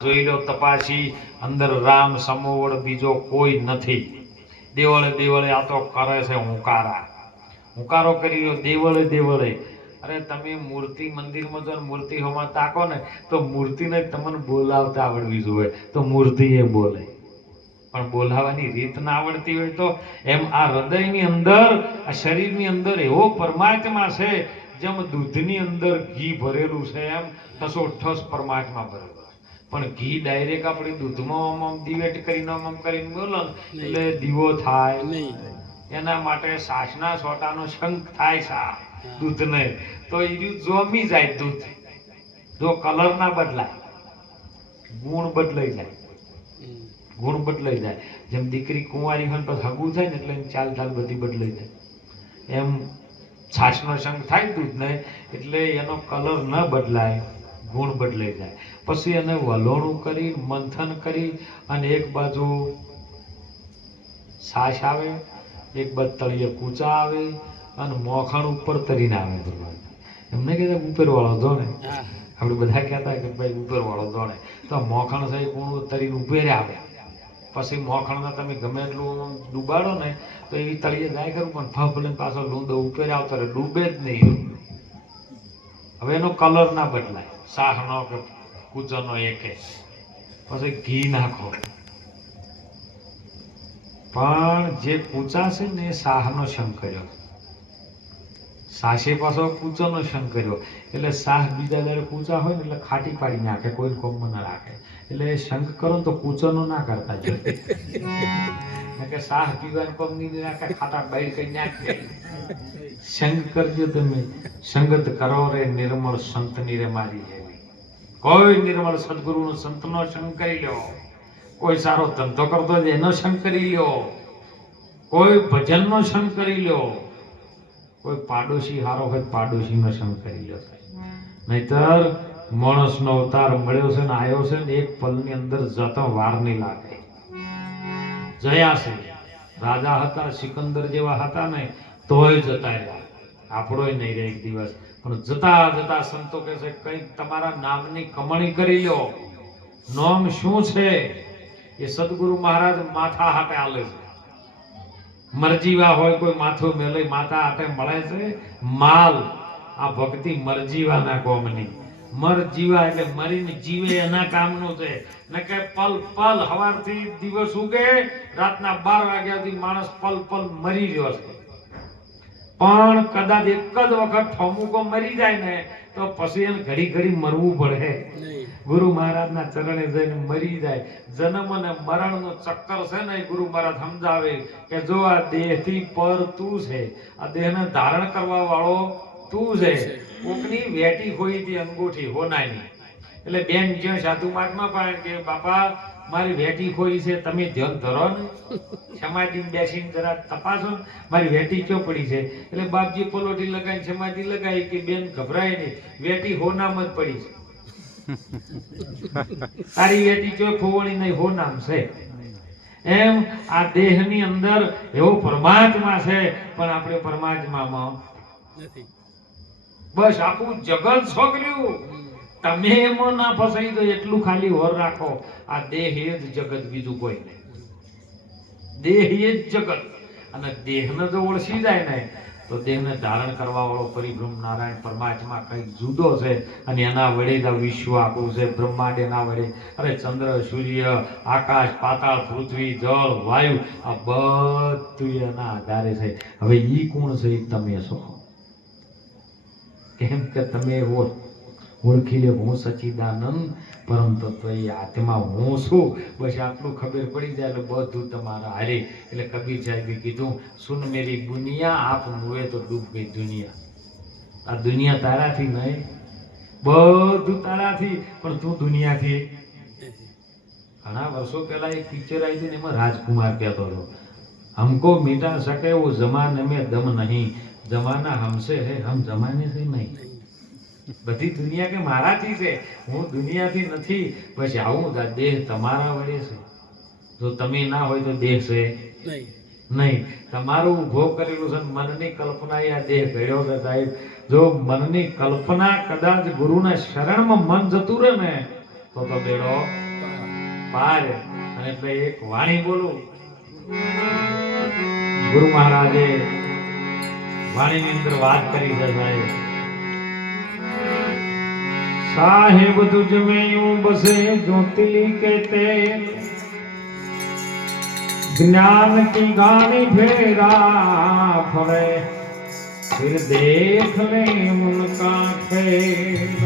જોઈ લો તપાસી અંદર રામ સમોવડ બીજો કોઈ નથી. દેવળે દેવળે આ તો કરે છે હુંકારો કરી લો દેવળે દેવળે. અરે તમે મૂર્તિ મંદિરમાં જો મૂર્તિ હોમાં તાકો ને તો મૂર્તિને તમને બોલાવતા આવડવી જોઈએ તો મૂર્તિ એ બોલે. પણ બોલાવાની રીત ના આવડતી હોય તો એમ આ હૃદયની અંદર આ શરીરની અંદર એવો પરમાત્મા છે જેમ દૂધની અંદર ઘી ભરેલું છે એમ ઠસોઠસ પરમાત્મા ભરેલું. પણ ઘી ડાયરેક્ટ આપણે દૂધમાં આમ દિવેટ કરીને આમ કરીને બોલો એટલે દીવો થાય નહીં. એના માટે સાસના સોટાનો શંખ થાય સા દૂધને તો એ જોમી જાય દૂધ. જો કલર ના બદલાય ગુણ બદલાઈ જાય. ગુણ બદલાઈ જાય. જેમ દીકરી કુંવારી હોય તો હગું થાય ને એટલે એની ચાલ ચાલ બધી બદલાઈ જાય. એમ છાશનો શંખ થાય દૂધને એટલે એનો કલર ન બદલાય ગુણ બદલાઈ જાય. પછી એને વલોણું કરી મંથન કરી અને એક બાજુ છાશ આવે એક બાજુ તળિયે કૂચા આવે અને મોખણ ઉપર તરીને આવે. એમને કહેતા ઉપર વાળો દો ને આપણે બધા કહેતા કે ભાઈ ઉપર વાળો દો ને તો મોખણ છે કૂણું તરીને ઉપેરે આવે. પછી મોખણને તમે ગમે એટલું ડૂબાડો ને તો એવી તળિયે જાય ખરું પણ ફફ લઈને પાછો લૂંદો ઉપેરે આવતો રહે ડૂબે જ નહીં. હવે એનો કલર ના બદલાય શાહનો કે કૂચોનો એકે. પછી ઘી નાખો પણ જે કૂચા છે ને એ શાહનો શંખ કર્યો. સાસે પાછો કૂચોનો શંખ કર્યો એટલે શાહ બીજા જયારે કૂચા હોય ને એટલે ખાટી પાડી નાખે કોઈ કોમમાં ના રાખે. એટલે એ શંખ કરો તો કૂચોનો ના કરતા જોઈએ કે શાહ પીવાનું કોમ નહીં નાખે ખાટા બાઈ કઈ નાખે. શંખ કરજો તમે સંગત કરો રે નિર્મળ સંતની રે મારી જેવી. કોઈ નિર્મળ સદગુરુનો સંતનો સંગ કરી લ્યો. કોઈ સારો ધંધો કરતો હોય એનો સંગ કરી લ્યો. કોઈ ભજનનો સંગ કરી લ્યો. કોઈ પાડોશી હારો હોય પાડોશીનો સંગ કરી લ્યો. નહીતર માણસનો અવતાર મળ્યો છે ને આવ્યો છે ને એક પલની અંદર જતો વાર નહીં લાગે. જયા છે રાજા હતા સિકંદર જેવા હતા ને તોય જતા રહ્યા. આપણોય નહીં રહે એક દિવસ. પણ જતા જતા સંતો કહે છે કઈક તમારા નામની કમણી કરી લો. નામ શું છે એ સદગુરુ મહારાજ માથા હાથે આલે છે. મરજીવા હોય કોઈ માથું મેલે માથા હાથે મળે છે માલ. આ ભક્તિ મરજીવાના કોમની. મરજીવા એટલે મરીને જીવે એના કામનું છે ને કે પલ પલ સવારથી દિવસ ઉગે રાતના 12 વાગ્યા સુધી માણસ પલ પલ મરી રહ્યો છે. પણ કદાચ એક જ વખત ઠોમુકો મરી જાય ને તો પછી એને ઘડી ઘડી મરવું પડે. ગુરુ મહારાજના ચરણે જઈને મરી જાય. જન્મ અને મરણનો ચક્કર છે ને ગુરુ મહારાજ સમજાવે કે જો આ દેહથી પર તું છે આ દેહને ધારણ કરવા વાળો તું છે. કોકની વેટી ખોઈથી અંગૂઠી હોનાની એટલે બેન જ્યાં સાધુ મહાત્મા પણ કે બાપા મારી વેટી ખોઈ છે તમે ધ્યાન ધરો ને સમાધિ બેસીને જરા તપાસો મારી વેટી ક્યાં પડી છે. એટલે બાપજી પલોટી લગાવીને સમાધિ લગાવી કે બેન ગભરાય નહીં વેટી હોનામ જ પડી છે. તારી વેટી ક્યાં ખોવણી નહીં હોનામ છે. એમ આ દેહની અંદર એવો પરમાત્મા છે પણ આપણે પરમાત્મામાં નથી. બસ આખું જગત છોકર્યું તમે એમાં ના ફસાઈ તો એટલું ખાલી હોર રાખો આ દેહ એ જ જગત બીજું કોઈ નહીં. દેહ એ જ જગત. અને દેહને જો ઓળખી જાય ને તો દેહને ધારણ કરવા વાળો પરિબ્રહ્મ નારાયણ પરમાત્મા કઈક જુદો છે અને એના વડે જ વિશ્વ આખું છે બ્રહ્માંડ એના વડે. અરે ચંદ્ર સૂર્ય આકાશ પાતાળ પૃથ્વી જળ વાયુ આ બધું એના આધારે છે. હવે ઈ કોણ છે તમે છો. કેમ કે તમે ઓળખી લે હું સચ્ચિદાનંદ પરમ તત્વ એ આત્મા હું છું. બસ આટલું ખબર પડી જાય એટલે બધું તમારા હારે. એટલે કબીર સાહેબે કીધું સુન મેરી બુનિયા આપ મુએ તો ડૂબ ગઈ દુનિયા. આ દુનિયા તારાથી નહીં બધું તારાથી પણ તું દુનિયાથી. ઘણા વર્ષો પહેલા એક પિક્ચર આવી હતી ને એમાં રાજકુમાર કહેતો હતો હમકો મિટા સકે वो जमाने में दम नहीं जमाना हमसे है हम जमाने से नहीं. બધી દુનિયા કે મારાથી છે હું દુનિયાથી નથી. બસ આવું દેહ તમારા વડે છે. જો તમે ના હોય તો દેહ છે નહીં. તમારું ઉભો કરેલું છે મનની કલ્પના એ આ દેહ ઘડ્યો છે સાહેબ. જો મનની કલ્પના કદાચ ગુરુના શરણમાં મન જતું રહે ને તો બેડો પાર અને એટલે એક વાણી બોલું. ગુરુ મહારાજે વાણીની અંદર વાત કરી છે સાહેબ. साहेब तुझ में यूं बसे जो तिली के तेल, ज्ञान की गानी फेरा फरे, फिर देख ले उनका खेल.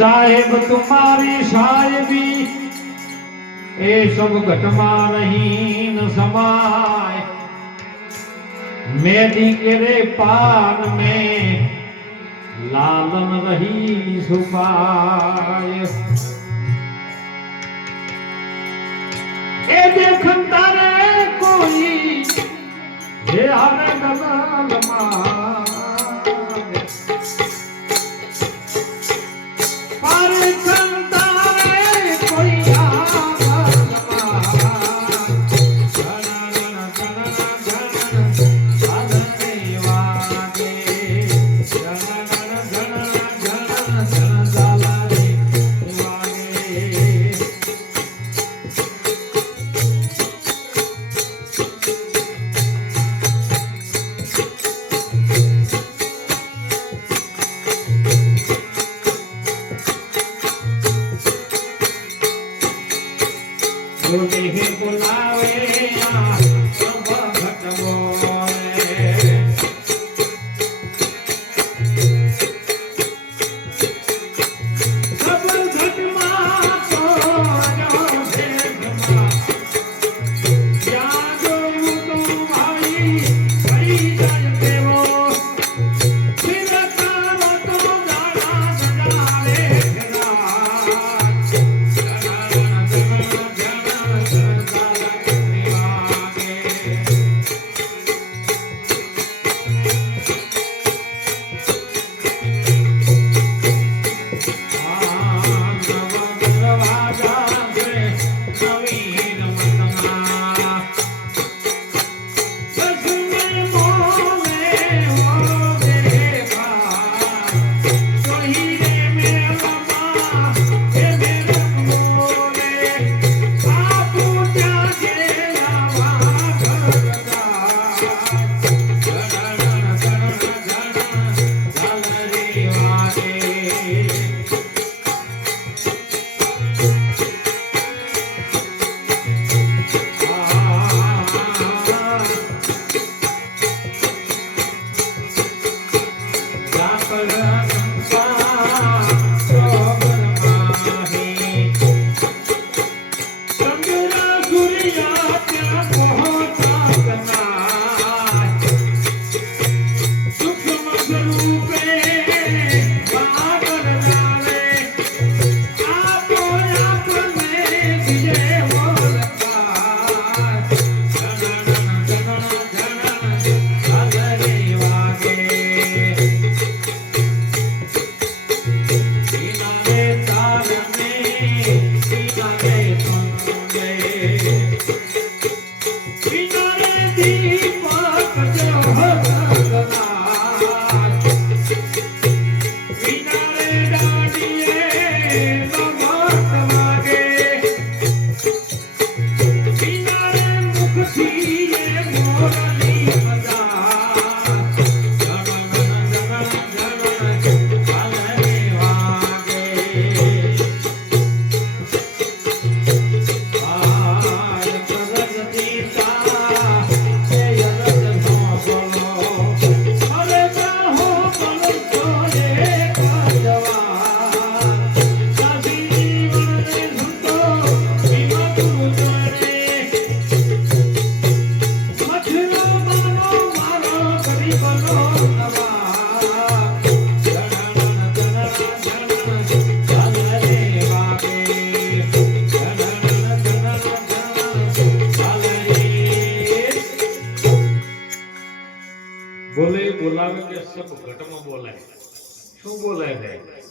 साहेब तुम्हारी साहेबी ए सब घटमा नहीं न समाय, मेदी के रे पान में लालन रही सुपाय. ए देखन तारे कोई ये हरे गगन मारे, पर तारे कोई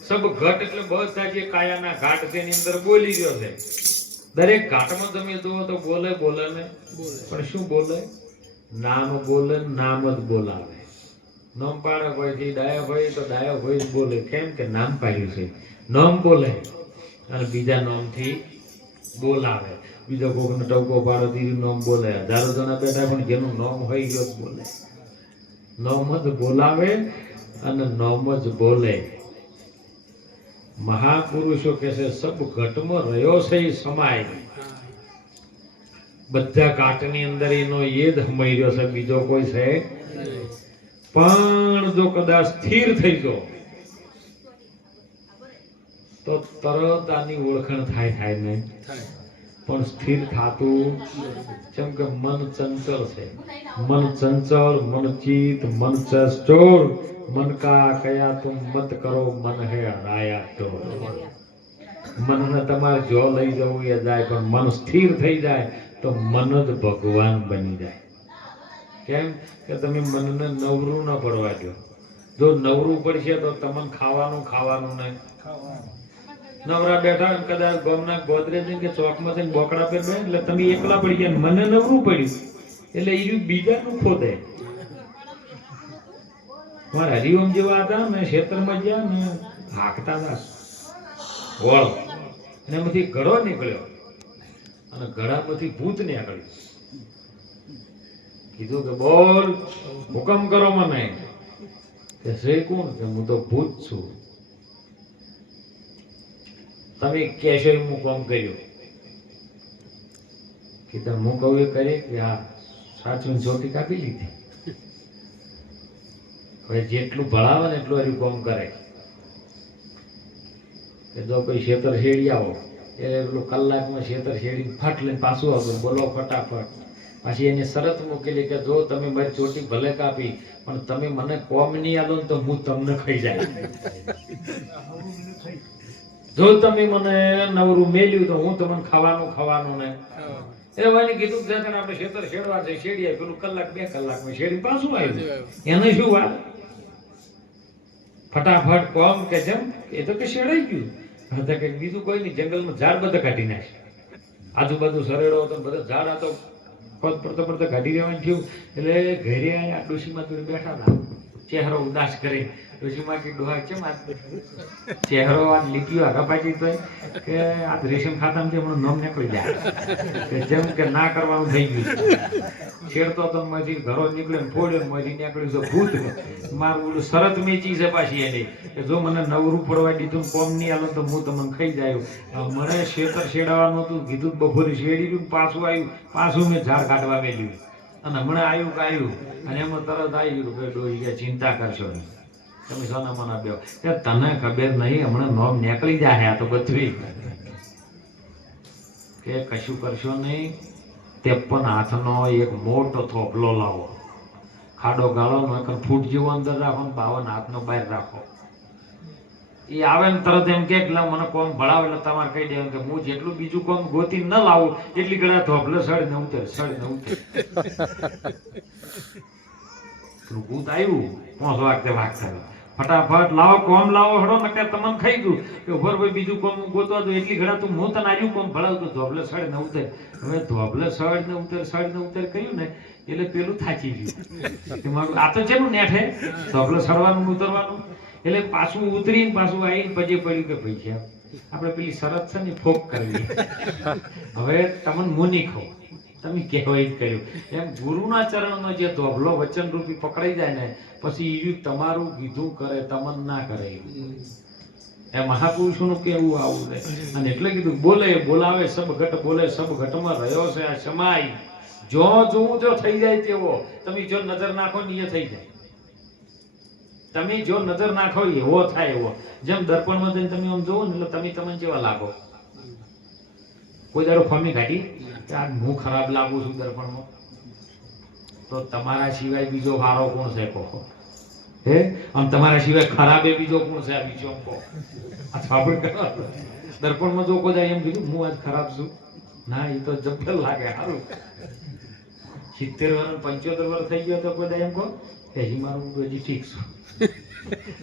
સબ ઘટ એટલે બધા જે કાયાના ઘાટ તેની અંદર બોલી રહ્યો છે. દરેક ઘાટમાં તમે જુઓ તો બોલે ને પણ શું બોલે? નામ બોલે, નામ જ બોલાવે. નામ પાડે કોઈથી ડાયા ભાઈ તો ડાયા ભાઈ જ બોલે. કેમ કે નામ પાડ્યું છે, નામ બોલે અને બીજા નામથી બોલાવે. બીજો કોકનો ટવકો પાડો દીધું નામ બોલે. હજારો જણા બેઠા પણ જેનું નામ હોય એ જ બોલે. નામ જ બોલાવે અને નામ જ બોલે. મહાપુરુષો કહે છે સબ ઘટમાં રહ્યો છે એ સમાય. બધા કાટની અંદર એનો એ જ હમાઈ રહ્યો છે, બીજો કોઈ છે. પણ જો કદાચ સ્થિર થઈ ગયો તો તરત આની ઓળખાણ થાય ને. પણ સ્થિર થાતું જેમ કે મન ચંચળ છે. મન ચંચળ, મન ચિત, મન ચંચળ, મન કા કયા તુમ મત કરો, મન હે હરાયા ચોર. મનને તમારે જો લઈ જવું એ જાય, પણ મન સ્થિર થઈ જાય તો મન જ ભગવાન બની જાય. કેમ કે તમે મનને નવરું ન પડવા દો. જો નવરું પડશે તો તમને ખાવાનું નહીં. નવરા બેઠા કદાચ ગામના ગોદરેજ કે ચોકમાં થઈને બોકડા પર બેઠ એટલે તમે એકલા પડી ગયા. મને નવરું પડ્યું એટલે એ બીજાનું ખોદે. મારા હરિઓમ જેવા હતા ને, ખેતરમાં ગયા ને હાંકતા હતા વળ, અને એમાંથી ઘડો નીકળ્યો અને ઘડામાંથી ભૂત નીકળ્યું. કીધું કે બોલ, હુકમ કરો મને. કે છે કોણ? કે હું તો ભૂત છું. તમે કહેશો હું કામ કર્યું. કીધું હું કહું એ કરી કે હા સાચું ચોટી કાપી લીધી. હવે જેટલું ભણાવે ને એટલું હરી કામ કરે. કે જો કોઈ ખેતર શેડી આવો એટલે પેલું કલાકમાં ખેતર શેડી ફટ લઈને પાછું આવતું, બોલો ફટાફટ. પછી એની શરત મૂકેલી કે જો તમે મારી ચોટી ભલે કાપી પણ તમે મને કોમ નહીં આલો તો હું તમને ખાઈ જાય. જો તમે મને નવરું મેલ્યું તો હું તમને ખાવાનું ને. એવાની કીધું કે આપણે ખેતર શેડવા છે, શેડીએ પેલું કલાક 2 કલાકમાં શેડી પાછું આવ્યું. એને શું વાત ફટાફટ કોમ કે જેમ એ તો કે શેડાઈ ગયું. કે બીજું કોઈ નહીં, જંગલમાં ઝાડ બધા કાઢી નાખે. આજુબાજુ સરેડો હતો બધા ઝાડ હતો, પડતા કાઢી દેવાનું થયું. એટલે ઘરે આ ડોશીમાં બેઠા હતા, ચહેરો ઉદાસ કરી. ડોશીમાં કે ડોહા કેમ ચહેરો આ લીટીઓ આગા તો કે આ રેશમ ખાતામાં છે હમણાં નામ નીકળી જાય કે જેમ કે ના કરવાનું થઈ ગયું. છેડતો તો માંથી ઘરો નીકળ્યો ને ફોડ્યો ને માંથી નીકળ્યું તો ભૂત. મારું બોલું શરત મેચી છે પાછી એની કે જો મને નવરું પડવા દીધું કોમ નહીં આલો તો હું તમને ખાઈ જાય. મને ખેતર શેડાવાનું હતું, કીધું બપોરે શેડી રહ્યું, પાછું આવ્યું, પાછું મેં ઝાડ કાઢવા મેલ્યું અને હમણાં આવ્યું અને એમાં તરત આવી ગયું કે ડોહી કે ચિંતા કરશો નહીં, તમે સોના મના બેહો. તને ખબર નહીં હમણાં નોમ નીકળી જાય. આ તો બધું કે કશું કરશો નહીં. 53 હાથનો એક મોટો થોપલો લાવો, ખાડો ગાળો ફૂટ જેવો અંદર રાખો, 52 હાથનો બહાર રાખો. એ આવે ને તરત એમ કે મને કોમ ભણાવે એટલે તમારે કહી દેવાનું કે હું જેટલું બીજું કોમ ગોતી ન લાવું એટલી ઘડા થોપલે સડ ને ઉતર. ભૂત આવ્યું 5 વાગતે વાગતા ફટાફટ લાવો કોમ લાવો હડો નકે તમને ખાઈ ગયું કે ઉપર ભાઈ બીજું કોમ ગોતવા દો એટલી ઘડા તું હું તને આવ્યું કોમ ભણાવતું ધોબલે સડ ને ઉતર. હવે ધોબલે સડ ને ઉતર કર્યું ને એટલે પેલું થાચી ગયું. આ તો જેનું નેઠે ધોબલે સડવાનું ઉતરવાનું એટલે પાછું ઉતરીને પાછું આવીને પછી પડ્યું કે ભાઈ છે આપણે પેલી શરત છે ને ફોક કરવી. હવે તમને મુની ખો તમે કહેવાય જ કર્યું એમ ગુરુના ચરણનો જે ધોબલો વચન રૂપી પકડાઈ જાય ને પછી એ તમારું કીધું કરે તમને ના કરે. એ મહાપુરુષોનું કેવું આવું છે. અને એટલે કીધું બોલે બોલાવે સબ ઘટ બોલે સબ ઘટમાં રહ્યો છે આ સમાય. જો જોવું જો થઈ જાય તેવો, તમે જો નજર નાખો ને એ થઈ જાય. તમે જો નજર નાખો એવો થાય એવો. જેમ દર્પણમાં જઈને તમે આમ જોવો ને એટલે તમે તમને કેવા લાગો. કોઈ દાડો ફમી કાઢી હું ખરાબ લાગુ છું દર્પણમાં તો તમારા સિવાય બીજો સારો કોણ છે કહો? હે આમ તમારા સિવાય ખરાબ એ બીજો કોણ છે? આ બીજો કહો. દર્પણમાં જો કોઈ એમ કીધું હું આજ ખરાબ છું, ના એ તો જબ્બર લાગે સારું. 70 વર્ષ 75 વર્ષ થઈ ગયો તો કોઈ એમ કહો કે હજી મારું હજી ઠીક છું.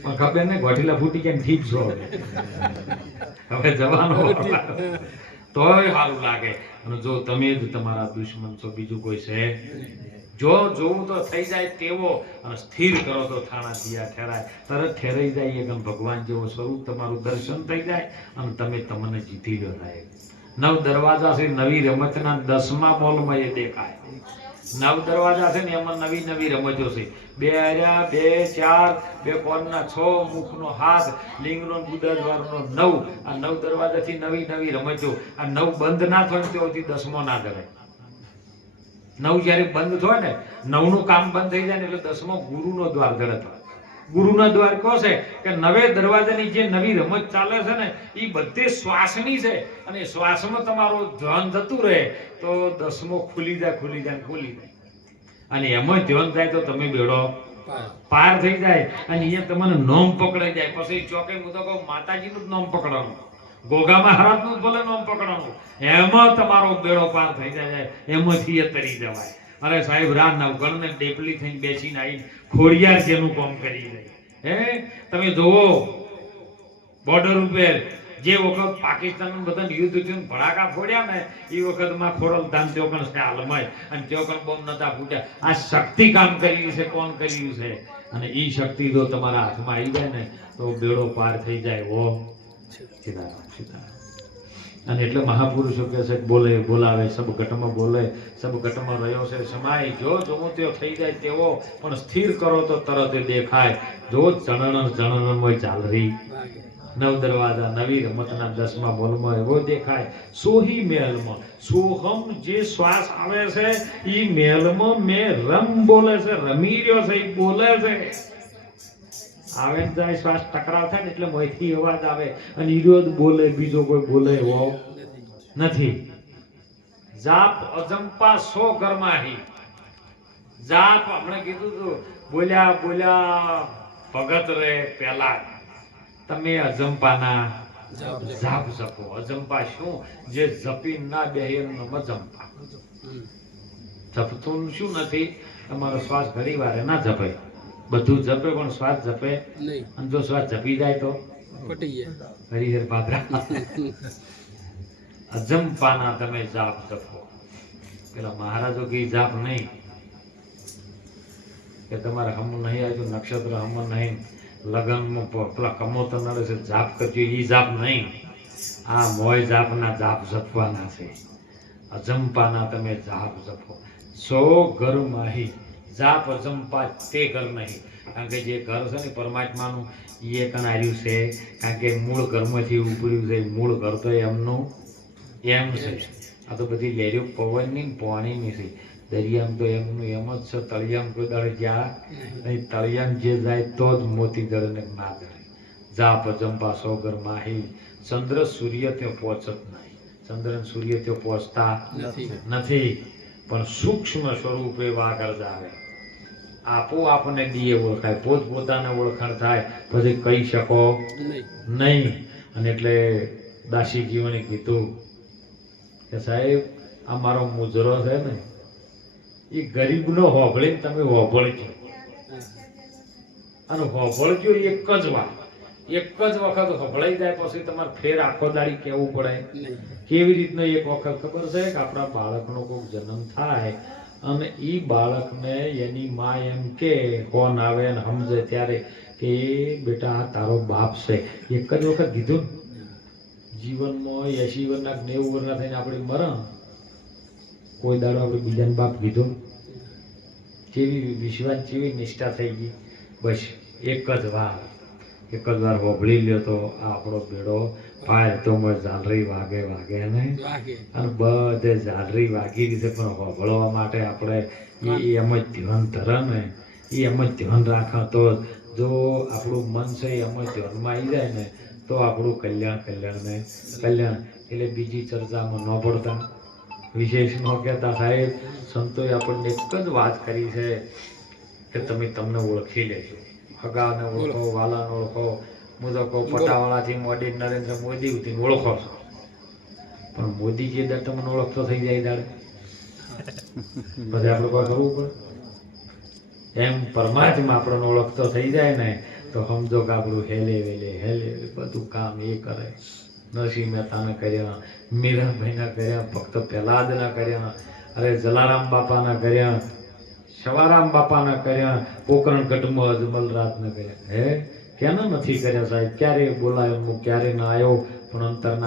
પણ ખબર ને ગોઠીલા ફૂટી કેમ ઠીક છો. હવે જવાનો તોય સારું લાગે. અને જો તમે જ તમારા દુશ્મન છો બીજું કોઈ છે જો જોવું તો થઈ જાય તેવો અને સ્થિર કરો તો થાણા દિયા ઠેરાય. તરત ઠેરાઈ જાય એકદમ ભગવાન જેવો સ્વરૂપ તમારું દર્શન થઈ જાય અને તમે તમને જીતી લો થાય. નવ દરવાજા છે નવી રમતના 10મા મોલમાં એ દેખાય. 9 દરવાજા છે ને એમાં નવી નવી રમતો છે. 2 હર્યા 2 4 2 કોણના 6 મુખનો હાથ લિંગનો બુદ્ધદ્વારનો 9. આ 9 દરવાજાથી નવી નવી રમતો. આ 9 બંધ ના થાય ત્યાંથી 10મો ના કરે. 9 જ્યારે બંધ થાય ને 9નું કામ બંધ થઈ જાય ને એટલે 10મો ગુરુનો દ્વાર ગણત હોય. ગુરુનો દ્વાર કહો છે કે 9 દરવાજાની જે નવી રમત ચાલે છે ને એ બધી શ્વાસની છે અને શ્વાસમાં તમારું ધ્યાન જતું રહે તો 10મો ખુલી જાય અને એમાં ધ્યાન થાય તો તમે બેડો પાર થઈ જાય અને અહીંયા તમને નોમ પકડાઈ જાય. પછી ચોકે હું તો કહું માતાજીનું જ નામ પકડવાનું, ગોગા મહારાજનું જ ભલે નામ પકડવાનું, એમાં તમારો બેડો પાર થઈ જાય, એમાંથી એ તરી જવાય. અરે સાહેબ રાત નવગણને ડેપલી થઈને બેસીને આવી ખોડિયાર જેનું કામ કરી રહી. હે તમે જોવો બોર્ડર ઉપર જે વખત પાકિસ્તાન બધા યુદ્ધ થયું ભડાકા ફોડ્યા ને એ વખતમાં ખોરલધામ ચોકણ છે હાલમાં અને ચોકણ બોમ્બ નતા ફૂટ્યા. આ શક્તિ કામ કર્યું છે, કોણ કર્યું છે? અને એ શક્તિ જો તમારા હાથમાં આવી જાય ને તો બેડો પાર થઈ જાય. ઓ સીતારામ. અને એટલે મહાપુરુષો કહે છે બોલાવે સબ ઘટમાં બોલે, સબ ઘટમાં રહ્યો છે સમાય. જો જોવું તેઓ થઈ જાય તેવો પણ સ્થિર કરો તો તરત દેખાય. જો જણન ચાલરી 9 દરવાજા નવી રમતના 10મા બોલમાં એવો દેખાય. સોહી મહેલમાં સોહમ જે શ્વાસ આવે છે એ મહેલમાં મેં રમ બોલે છે, રમી રહ્યો છે, એ બોલે છે. આવે ને જાય શ્વાસ ટકરાવ થાય ને એટલે મોયથી અવાજ આવે અને ઈરો જ બોલે, બીજો કોઈ બોલે એવો નથી. જાપ અજંપા 100 ગરમાહી. જાપ હમણાં કીધું તું બોલ્યા ભગત રે પેલા તમે અજંપાના જાપ જપો. અજંપા શું? જે જપી ના બેહે એનું અજંપા. જપતું શું નથી? તમારો શ્વાસ ઘણી વાર ના જપે, બધું જપે પણ શ્વાસ જપે નહીં. અને જો શ્વાસ જપી જાય તો હરિહર પાદરા. અજંપાના તમે જાપ જપો. પેલા મહારાજો કી જાપ નહીં કે તમારે હમ નહીં આવ્યું, નક્ષત્ર હમ નહીં, લગનમાં પેલા કમોતર નડે છે જાપ કરજો, એ જાપ નહીં. આ મોય જાપના જાપ જપવાના છે. અજંપાના તમે જાપ જપો. 100 ઘર માહી. જાપ અજંપા તે ઘર નહીં. કારણ કે જે ઘર છે ને પરમાત્માનું એ કણાર્યું છે, કારણ કે મૂળ ઘરમાંથી ઉપર્યું છે. મૂળ ઘર તો એમનું એમ છે. આ તો બધી લહેરીઓ પવનની પાણીની છે. દરિયામાં તો એમનું એમ જ છે. તળિયામાં કોઈ દળ જ્યાં નહીં, તળિયામાં જે જાય તો જ મોતી દળ ને ના દળે. જાપ અજંપા 100 ઘર માહી. ચંદ્ર સૂર્ય ત્યાં પહોંચત નહીં. ચંદ્ર સૂર્ય ત્યાં પહોંચતા નથી પણ સૂક્ષ્મ સ્વરૂપે આગળ આવે. આપો આપણને દીએ ઓળખાય, પોતપોતાને ઓળખાણ થાય, પછી કહી શકો નહીં. અને એટલે દાસીજીઓને કીધું કે સાહેબ આ મારો મુજરો છે ને એ ગરીબનો હોભળીને તમે હોભળજો. અને હોભળજો એક જ વખત હોભળાઈ જાય પછી તમારે ફેર આખો દાડી કહેવું પડે. કેવી રીતનો એક વખત ખબર છે કે આપણા બાળકનો કોઈક જન્મ થાય અને એ બાળકને એની માં એમ કે કોણ આવે ને સમજે ત્યારે કે બેટા આ તારો બાપ છે. એક જ વખત કીધું જીવનમાં 80 વર્ષના 90 વર્ષના થઈને આપણે મરણ કોઈ દાડો આપણે બીજાને બાપ કીધું. કેવી વિશ્વાસ કેવી નિષ્ઠા થઈ ગઈ. બસ એક જ વાર હોભળી લ્યો તો આપણો બેડો પાય. તો ઝાલરી વાગે ને અને બધે ઝાલરી વાગી રીતે પણ હોભળવા માટે આપણે એમ જ ધ્યાન ધરે ને એમ જ ધ્યાન રાખે તો જો આપણું મન છે એમ જ ધ્યાનમાં આવી જાય ને તો આપણું કલ્યાણ. એટલે બીજી ચર્ચામાં ન પડતા, વિશેષ ન કહેતા. સાહેબ સંતોએ આપણને એક જ વાત કરી છે કે તમે તમને ઓળખી લેજો. હગાને ઓળખો, વાલાને ઓળખો. હું તો કહું પટાવાળાથી મોદી નરેન્દ્ર મોદી સુધી ઓળખો છો, પણ મોદી જે દર તમને ઓળખતો થઈ જાય દાડે પછી આપણે કોઈ કરવું પડે. એમ પરમાત્મા આપણને ઓળખતો થઈ જાય ને તો સમજો કે આપણું હેલે બધું કામ એ કરે. નરસિંહ મહેતાને કર્યા, મીરાભાઈના કર્યા, ભક્ત પ્રહલાદના કર્યા, અરે જલારામ બાપાના કર્યા, સવારામ બાપાના કર્યા, પોકરણ કટમાં અજમલરાજને કર્યા. હે કેના નથી કર્યા સાહેબ? ક્યારે બોલાયો, ક્યારે ના આવ્યો, પણ અંતરના